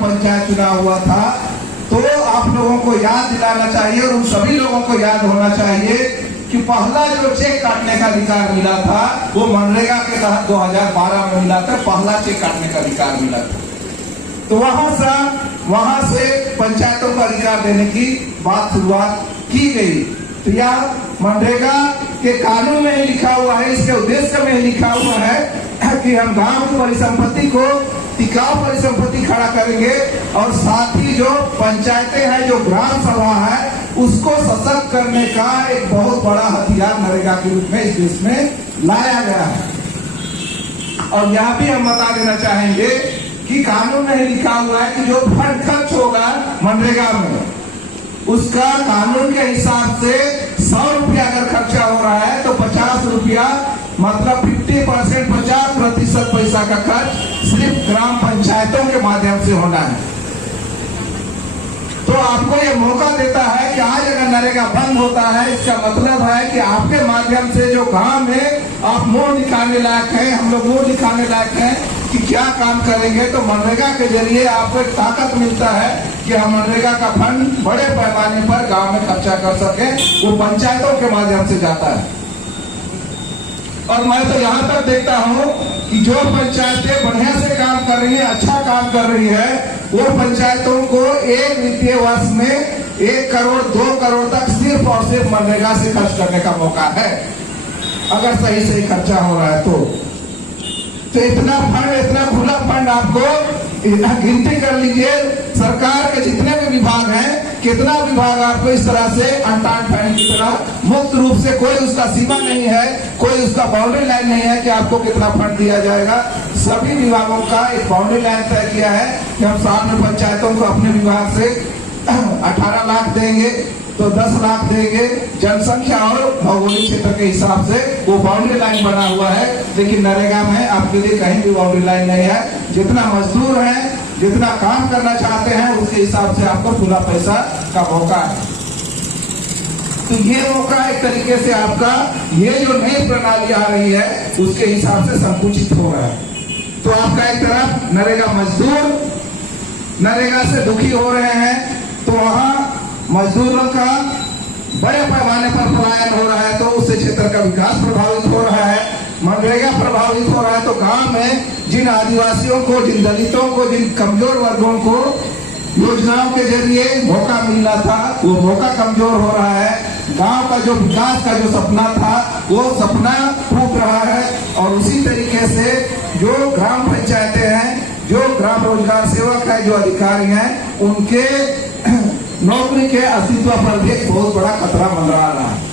पंचायत चुनाव हुआ था, तो आप लोगों को याद दिलाना चाहिए और उन सभी लोगों को याद होना चाहिए कि पहला जो चेक काटने का अधिकार मिला था वो मनरेगा के तहत 2012 में मिला था। पहला चेक काटने का अधिकार मिला था, तो वहां से पंचायतों को अधिकार देने की बात शुरुआत की गई। तो यह मनरेगा के कानून में ही लिखा हुआ है, इसके उद्देश्य में ही लिखा हुआ है कि हम गांव की परिसंपत्ति को टिकाऊ परिसंपत्ति खड़ा करेंगे और साथ ही जो पंचायतें हैं, जो ग्राम सभा है, उसको सशक्त करने का एक बहुत बड़ा हथियार नरेगा के रूप में इस देश में लाया गया है। और यह भी हम बता देना चाहेंगे कि कानून में लिखा हुआ है कि जो फंड खर्च होगा मनरेगा में, उसका कानून के हिसाब से 100 रुपया अगर खर्चा हो रहा है तो 50 रुपया मतलब 50% 50% पैसा का खर्च सिर्फ ग्राम पंचायतों के माध्यम से होना है। तो आपको ये मौका देता है कि आज अगर नरेगा बंद होता है, इसका मतलब है कि आपके माध्यम से जो काम है आप मुंह दिखाने लायक हैं, हम लोग मुंह दिखाने लायक हैं कि क्या काम करेंगे। तो मनरेगा के जरिए आपको एक ताकत मिलता है कि हम मनरेगा का फंड बड़े पैमाने पर गांव में खर्चा कर सके, वो पंचायतों के माध्यम से जाता है। और मैं तो यहाँ तक देखता हूँ कि जो पंचायतें बढ़िया से काम कर रही है, अच्छा काम कर रही है, वो पंचायतों को एक वित्तीय वर्ष में 1 करोड़ 2 करोड़ तक सिर्फ और सिर्फ मनरेगा से खर्च करने का मौका है, अगर सही सही खर्चा हो रहा है तो इतना फंड, इतना खुला फंड आपको गिनती कर लीजिए। सरकार के जितने भी विभाग हैं, कितना विभाग आपको इस तरह से अनटान फंड की तरह मुक्त रूप से, कोई उसका सीमा नहीं है, कोई उसका बाउंड्री लाइन नहीं है कि आपको कितना फंड दिया जाएगा। सभी विभागों का एक बाउंड्री लाइन तय किया है कि हम सामने पंचायतों को अपने विभाग से 18 लाख देंगे तो 10 लाख देंगे, जनसंख्या और भौगोलिक क्षेत्र के हिसाब से वो बाउंड्री लाइन बना हुआ है। लेकिन नरेगा में आपके लिए कहीं भी बाउंड्री लाइन नहीं है। जितना मजदूर है, जितना काम करना चाहते हैं, उसके हिसाब से आपको पूरा पैसा का मौका है। तो ये मौका एक तरीके से आपका ये जो नई प्रणाली आ रही है उसके हिसाब से संकुचित हो रहा है। तो आपका एक तरफ नरेगा मजदूर नरेगा से दुखी हो रहे हैं, तो वहां मजदूरों का बड़े पैमाने पर पलायन हो रहा है, तो उससे क्षेत्र का विकास प्रभावित हो रहा है, मनरेगा प्रभावित हो रहा है। तो गांव में जिन आदिवासियों को, जिन दलितों को, जिन कमजोर वर्गों को योजनाओं के जरिए मौका मिलना था, वो मौका कमजोर हो रहा है। गांव का जो विकास का जो सपना था वो सपना टूट रहा है। और उसी तरीके से जो ग्राम पंचायतें हैं, जो ग्राम रोजगार सेवक है, जो अधिकारी हैं, उनके नौकरी के अस्तित्व पर भी एक बहुत बड़ा खतरा मंडरा रहा है।